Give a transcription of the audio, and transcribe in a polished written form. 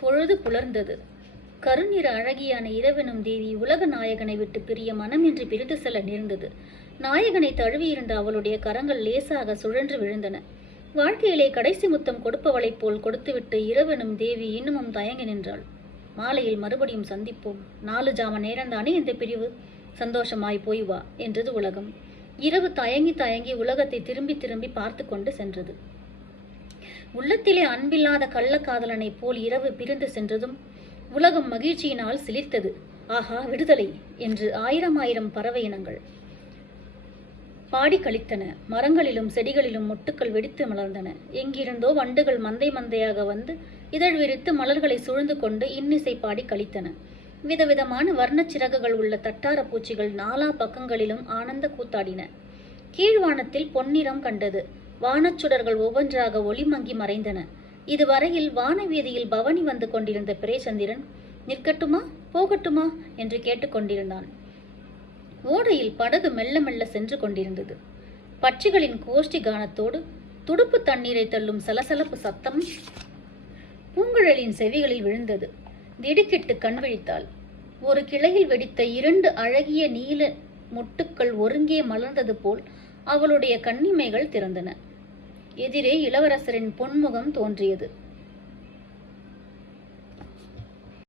பொழுது புலர்ந்தது. கருநிற அழகியான இரவெனும் தேவி உலக நாயகனை விட்டு பிரிய மனமின்றி பிரிந்து செல்ல நேர்ந்தது. நாயகனை தழுவியிருந்த அவளுடைய கரங்கள் லேசாக சுழன்று விழுந்தன. வாழ்க்கையிலே கடைசி முத்தம் கொடுப்பவளைப் போல் கொடுத்துவிட்டு இரவெனும் தேவி இன்னமும் தயங்கி நின்றாள். மாலையில் மறுபடியும் சந்திப்போம். 4 ஜாம நேரந்தானே இந்த பிரிவு. சந்தோஷமாய் போய் வா என்றது உலகம். இரவு தயங்கி தயங்கி உலகத்தை திரும்பி திரும்பி பார்த்து கொண்டு சென்றது. உள்ளத்திலே அன்பில்லாத கள்ளக்காதலனைப் போல் இரவு பிரிந்து சென்றதும் உலகம் மகிழ்ச்சியினால் சிலிர்த்தது. ஆஹா, விடுதலை என்று 1000 பறவை இனங்கள் பாடி கழித்தன. மரங்களிலும் செடிகளிலும் மொட்டுக்கள் வெடித்து மலர்ந்தன. எங்கிருந்தோ வண்டுகள் மந்தை மந்தையாக வந்து இதழ் விரித்து மலர்களை சூழ்ந்து கொண்டு இன்னிசை பாடி கழித்தன. விதவிதமான வர்ணச் சிறகுகள் உள்ள தட்டார பூச்சிகள் 4 பக்கங்களிலும் ஆனந்த கூத்தாடின. கீழ்வானத்தில் பொன்னிறம் கண்டது. வானச்சுடர்கள் ஒவ்வொன்றாக ஒளிமங்கி மறைந்தன. இதுவரையில் வானவீதியில் பவனி வந்து கொண்டிருந்த பிரேசந்திரன் நிற்கட்டுமா போகட்டுமா என்று கேட்டுக்கொண்டிருந்தான். ஓடையில் படகு மெல்ல மெல்ல சென்று கொண்டிருந்தது. பட்சிகளின் கோஷ்டி கானத்தோடு துடுப்பு தண்ணீரை தள்ளும் சலசலப்பு சத்தம் பூங்குழலின் செவிகளில் விழுந்தது. திடுக்கிட்டு கண் விழித்தாள். ஒரு கிளையில் வெடித்த 2 அழகிய நீல மொட்டுக்கள் ஒருங்கே மலர்ந்தது போல் அவளுடைய கண்ணிமைகள் திறந்தன. எதிரே இளவரசரின் பொன்முகம் தோன்றியது.